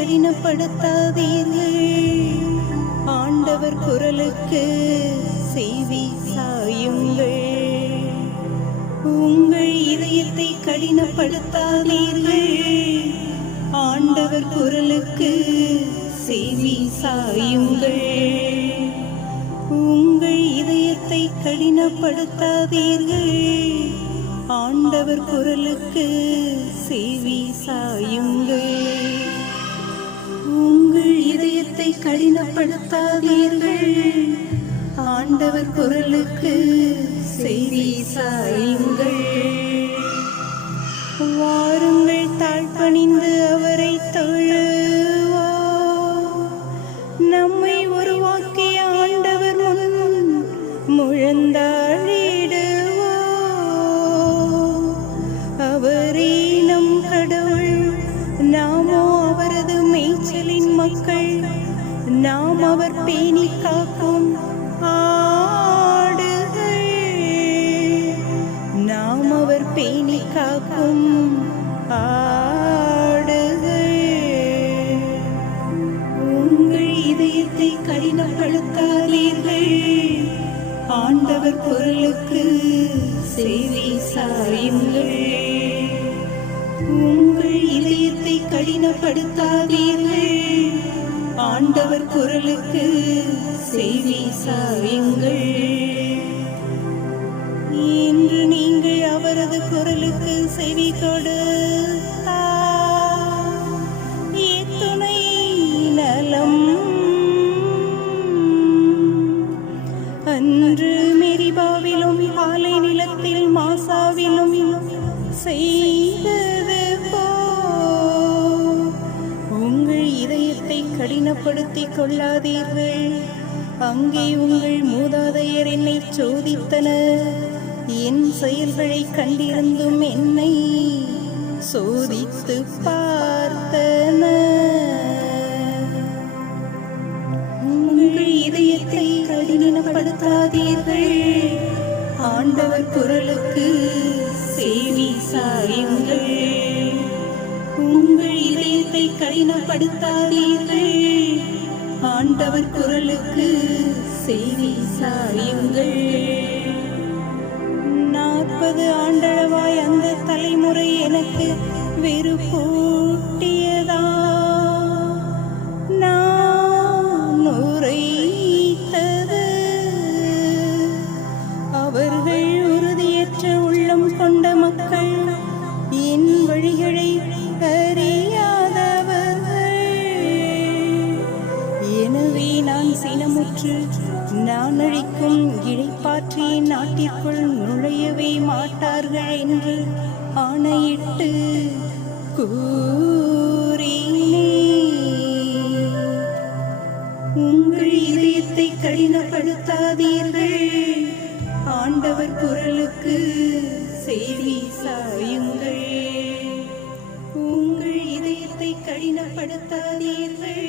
கடினப்படுத்தாதீர்கள். ஆண்டவர் குரலுக்கு செய்தி சாயுங்கள். உங்கள் இதயத்தை கடினப்படுத்தாதீர்கள். ஆண்டவர் குரலுக்கு செய்தி சாயுங்கள். உங்கள் இதயத்தை கடினப்படுத்தாதீர்கள். ஆண்டவர் குரலுக்கு செய்தி சாயுங்கள். கடினப்படுத்தாதீர்கள். ஆண்டவர் குரலுக்கு செய்தி சாயுங்கள். வாருங்கள் தாழ்பணிந்து அவரை தொழுவோம் நம்மை உருவாக்கிய ஆண்டவர் முன் நாம் அவர் பேணி காக்கும் ஆடுகள். நாம் அவர் பேணி காக்கும் ஆடுகள். உங்கள் இதயத்தை கடினப்படுத்தாதீர்கள். ஆண்டவர் குரலுக்கு செய்தி சாயுங்கள் உங்கள் இதயத்தை கடினப்படுத்தாதீர்கள். ஆண்டவர் குரலுக்கு செவி சாயுங்கள். இன்று நீங்கள் அவரது குரலுக்கு செவி கொடுத்தால் நலம். அன்று மெரிபாவிலும் காலை நிலத்தில் மாசாவிலும் செய்தது கடினப்படுத்திக் கொள்ளாதீர்கள் அங்கே உங்கள் மூதாதையர் என்னை சோதித்தனர். என் செயல்களை கண்டிருந்தும் என்னை சோதித்து பார்த்தன உங்கள் இதயத்தை கடினப்படுத்தாதீர்கள். ஆண்டவர் குரலுக்கு சேவி சாயுங்கள். உங்கள் இதயத்தை கடினப்படுத்தாதீர்கள். ஆண்டவர் குரலுக்கு செய்தி சாயுங்கள். நாற்பது ஆண்டளவாய் அந்த தலைமுறை எனக்கு வெறுப்போ நாட்டை நான் சினமுற்று நான் அழிக்கும் இழைப்பாற்றி நாட்டிற்குள் நுழையவே மாட்டார்கள் என்று ஆணையிட்டு கூறினேன் உங்கள் இதயத்தை கடினப்படுத்தாதீர்கள். ஆண்டவர் குரலுக்கு செய்தி சாயுங்கள். உங்கள் இதயத்தை கடினப்படுத்தாதீர்கள்.